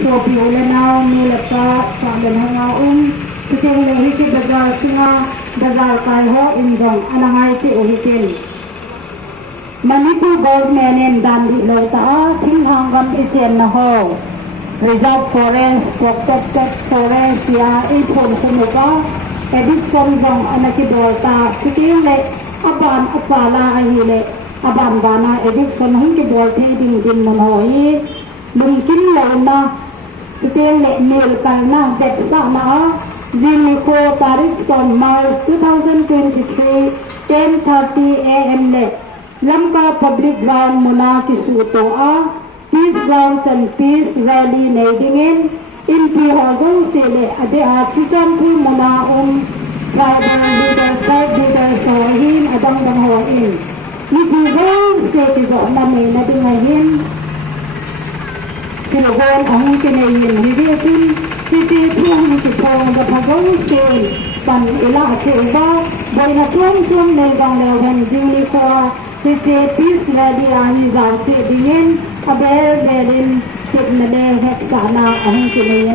so piula now nilaka saben hanga siteng lehi ki bazar singa bazar kai ho indong anangai ti uhitin Manipur government in Dandi Lota Thing Hangam Ichen na ho Reserve Forest Protected Forest ya ipon kunuka edit somjong anaki bolta siteng le aban atsala ahile aban gana edit son hung ki bolte ding manoi mungkin launa siteng le nil kalna betsa na Ziniko Paris on March 2023 10:30 AM le Lamka Public Ground Muna Kisuto Peace Grounds and Peace Rally Nadingin in Pihagong Sele Ade Chichampu Muna Tribal Leader Side Leader Sohin Adang Danghoin Nipigong State Go Nami Nadingahin Silogon Ang Kinayin Hidiatin Titi Tung Nikipong Gapagong Sale Pan Ila Silva Boyna Tung Negang Lewen Ziniko Titi Peace Rally Ahi Zalti Dingin Aber Berin Tiknade Heksana Ang Kinayin